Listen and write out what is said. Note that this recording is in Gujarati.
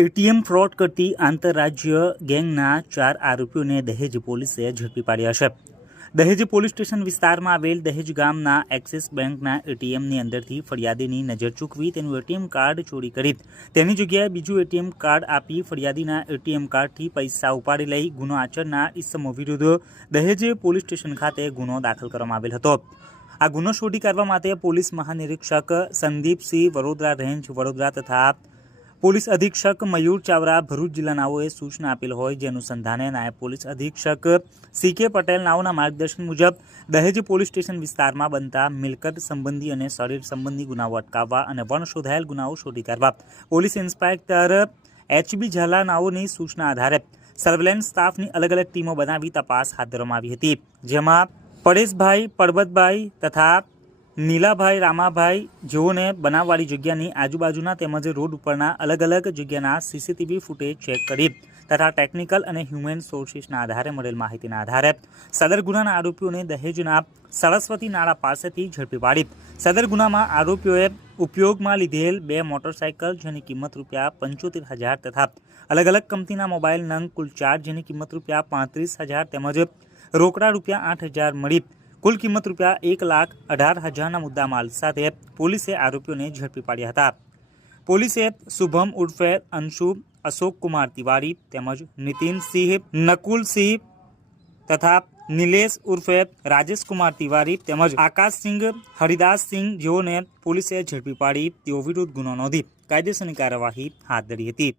એટીએમ ફ્રોડ કરતી આંતરરાજ્ય ગેંગના ચાર આરોપીઓને દહેજ પોલીસે ઝડપી પાડ્યા છે. દહેજ પોલીસ સ્ટેશન વિસ્તારમાં આવેલ દહેજ ગામના એક્સિસ બેંકના એટીએમની અંદરથી ફરિયાદીની નજર ચૂકવી તેનું એટીએમ કાર્ડ ચોરી કરી. તેની જગ્યાએ બીજું એટીએમ કાર્ડ આપી ફરિયાદીના એટીએમ કાર્ડથી પૈસા ઉપાડી લઈ ગુનો આચરનાર ઇસમો વિરુદ્ધ દહેજ પોલીસ સ્ટેશન ખાતે ગુનો દાખલ કરવામાં આવેલ હતો. આ ગુનો શોધી કાઢવા માટે પોલીસ મહાનિરીક્ષક સંદીપસિંહ વડોદરા રેન્જ વડોદરા તથા પોલીસ અધિક્ષક મયુર ચાવરા ભરૂચ જિલ્લાનાઓએ સૂચના આપેલ હોય, જે અનુસંધાને નાયબ પોલીસ અધિક્ષક સી કે પટેલ નાઓના માર્ગદર્શન મુજબ દહેજ પોલીસ સ્ટેશન વિસ્તારમાં બનતા મિલકત સંબંધી અને શરીર સંબંધી ગુનાઓ અટકાવવા અને વણ શોધાયેલ ગુનાઓ શોધી કાઢવા police inspector H B Zala નાઓની સૂચના આધારે સર્વેલન્સ સ્ટાફની અલગ અલગ ટીમો બનાવી તપાસ હાથ ધરવામાં આવી હતી, જેમાં પરેશભાઈ, પરબતભાઈ તથા નીલાભાઈ, રામાભાઈ, જેઓને બનાવવાળી જગ્યાની આજુબાજુના તેમજ રોડ ઉપરના અલગ અલગ જગ્યાના સીસીટીવી ફૂટેજ ચેક કરી તથા ટેકનિકલ અને હ્યુમન સોર્સિસના આધારે મળેલ માહિતીના આધારે સદર ગુનાના આરોપીઓને દહેજના સરસ્વતી નાળા પાસેથી ઝડપી પાડી. સદર ગુનામાં આરોપીઓએ ઉપયોગમાં લીધેલ બે મોટરસાયકલ જેની કિંમત રૂપિયા પંચોતેર હજાર તથા અલગ અલગ કંપનીના મોબાઈલ નંગ કુલ ચાર જેની કિંમત રૂપિયા પાંત્રીસ હજાર તેમજ રોકડા રૂપિયા આઠ હજાર મળી. કુલ કિંમત રૂપિયા એક લાખ અઢાર હજારના મુદ્દામાલ સાથે પોલીસે આરોપીઓને ઝડપી પાડ્યા હતા પોલીસે શુભમ ઉર્ફે અંશુ અશોક કુમાર તિવારી તેમજ નીતિનસિંહ નકુલસિંહ તથા નિલેશ ઉર્ફે રાજેશ કુમાર તિવારી તેમજ આકાશસિંહ હરિદાસસિંહ જેઓને પોલીસે ઝડપી પાડી તેઓ વિરુદ્ધ ગુનો નોંધી કાયદેસરની કાર્યવાહી હાથ ધરી હતી।